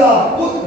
Hallelujah.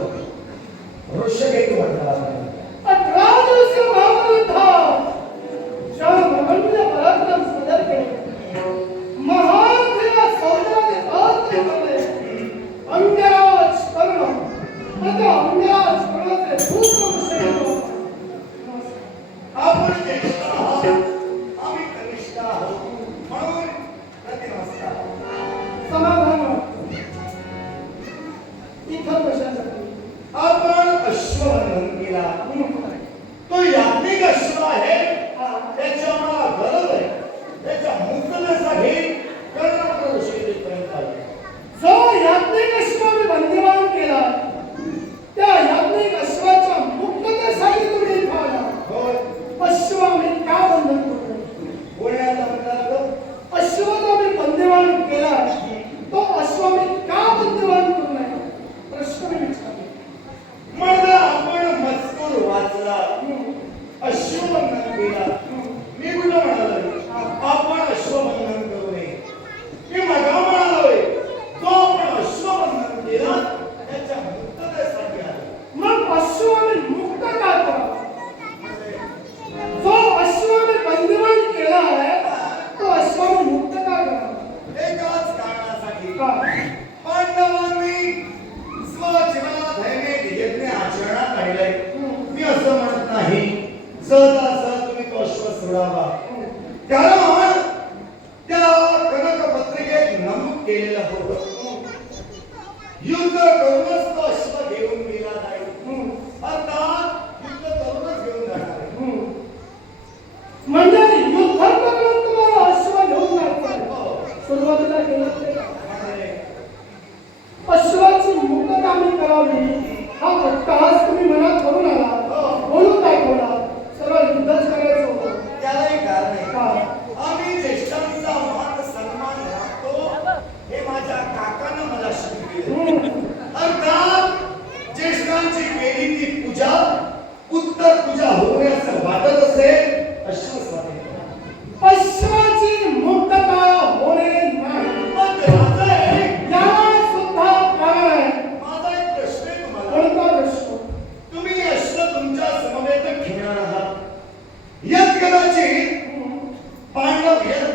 Lord.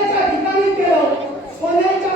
सोन्याच्या ठिकाणी केलं. सोन्याच्या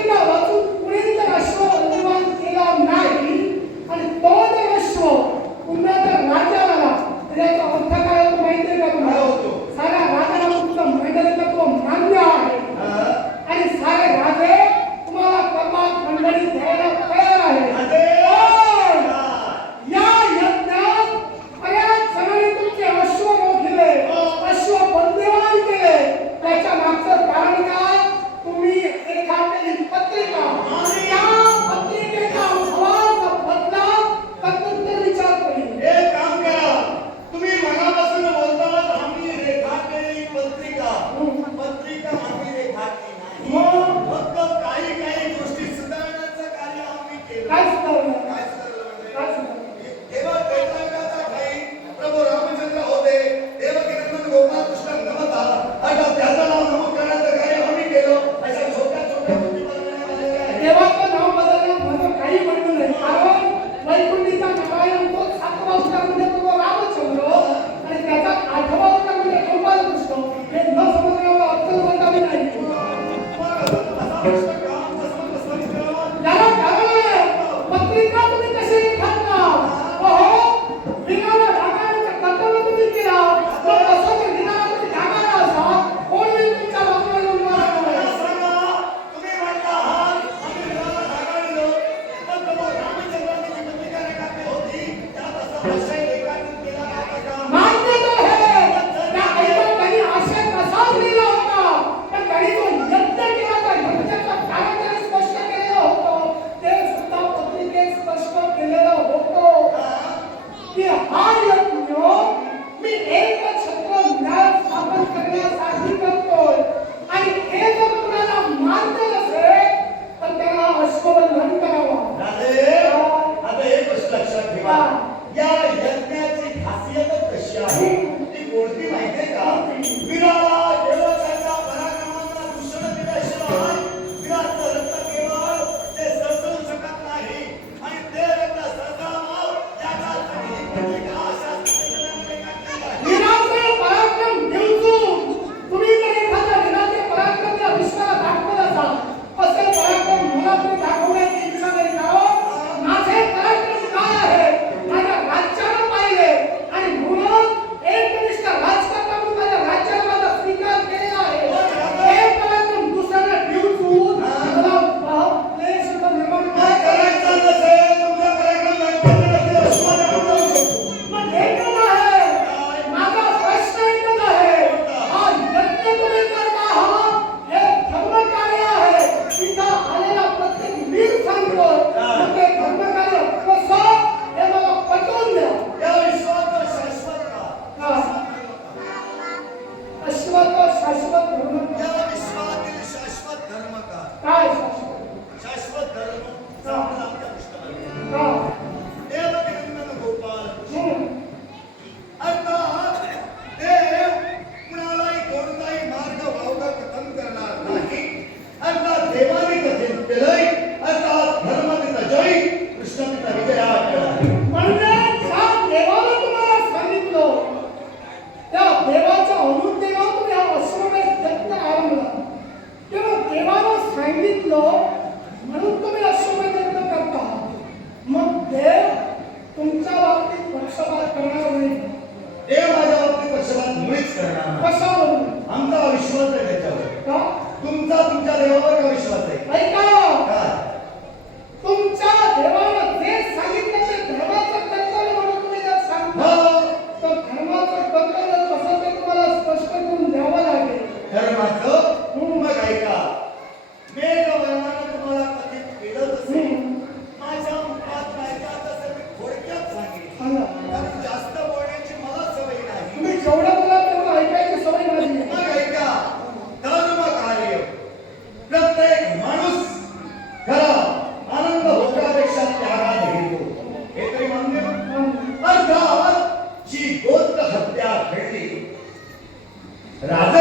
पुणे राष्ट्र अंतर्भाग केला नाही आणि तो देश पुन्हा राजे